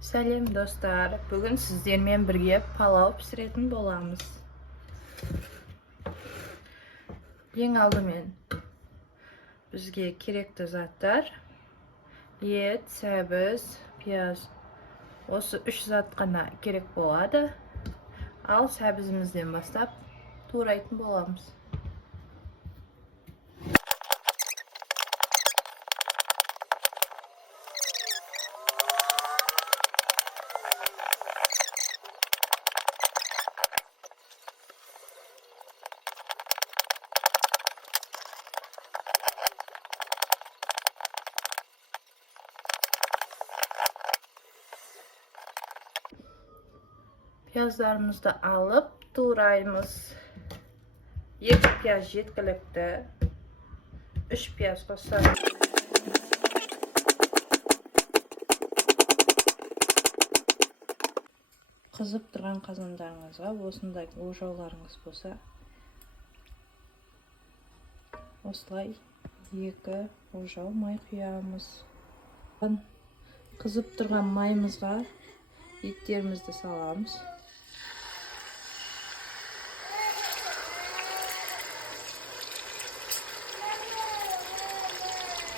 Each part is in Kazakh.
Сәлем достар, бүгін сіздермен бірге палау пісіретін боламыз. Ең алдымен бізге керекті заттар: ет, сәбіз, пияз. Осы үш зат қана керек болады. Ал сәбізімізден бастап турайтын боламыз. Piyazlarımızı alıp doğrayımız. 2 piyaz жеткілікті. 3 piyaz қоссақ. Қызып тұрған қазандарыңызға осындай ожауларыңыз болса, осылай 2 ожау май құямыз. Қызып тұрған майымызға еттерімізді саламыз.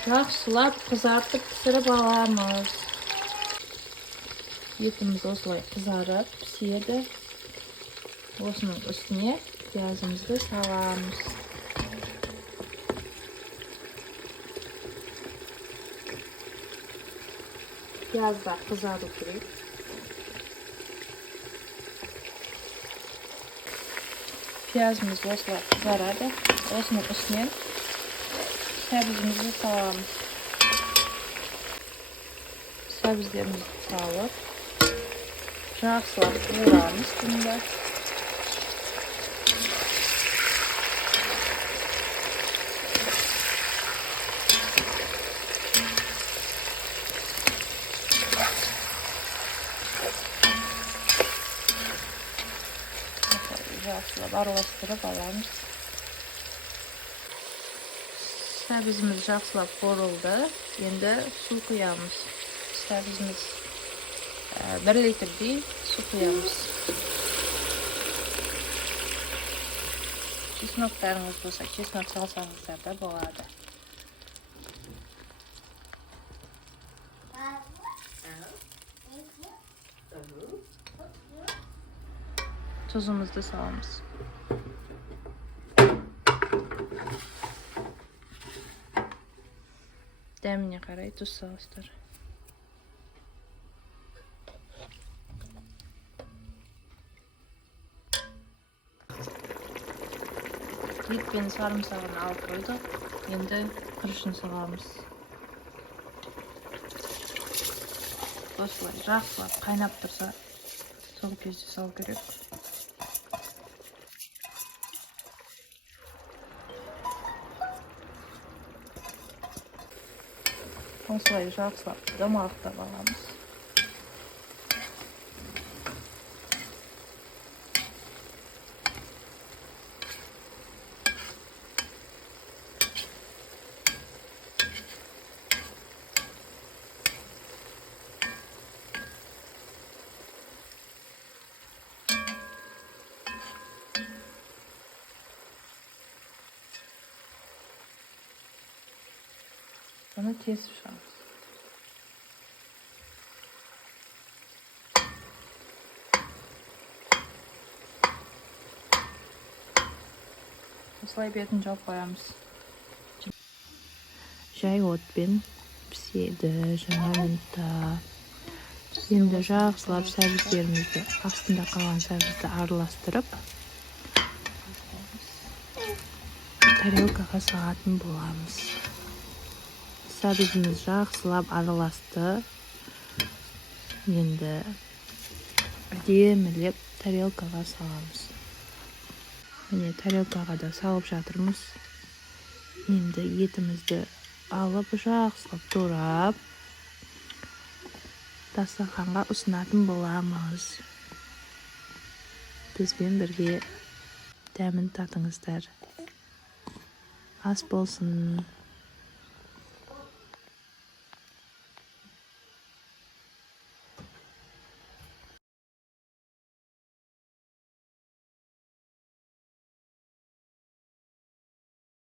Жақсылап қызартып пісіріп аламыз. Етіміз осылай қызарып піседі. Осының үстіне пиязымызды саламыз. Piyazlar kızardı керек. Piyazımız осылай қызарады. Осының үстіне сәбізімізді саламыз. Сәбіздерімізді салып, жақсылап қуырамыз бұнда. Жақсылап араластырып аламыз. Сәбізіміз жақсылап қуырылды. Енді су құямыз. Сәбізіміз 1 литрдей су құямыз. Чесноктарыңыз болса, чеснок салсаңыздар да болады. Tuzumuzu salamız. Dәміне қарай тұз салыстыр. Ет пен сарымсағын алып қойдық. Енді күрішін саламыз. Осылай жақсылап қайнап тұрса, сол кезде салу керек. Осылай жақсылап домалақтап аламыз. Bunu kesip шығамыз. Осылай бетін жауып қоямыз. Жай отпен піседі, жаңа минутта. Енді жақсылап сәбіздерімізді, астында қалған сәбізді араластырып, тарелкаға салатын боламыз. Сәбізіміз жақсылап араласты. Енді әдемілеп тарелкаға саламыз. Міне тарелкаға да салып жатырмыз. Енді етімізді алып жақсылап турап, дастарханға ұсынатын боламыз. Бізбен бірге дәмін татыңыздар. Ас болсын.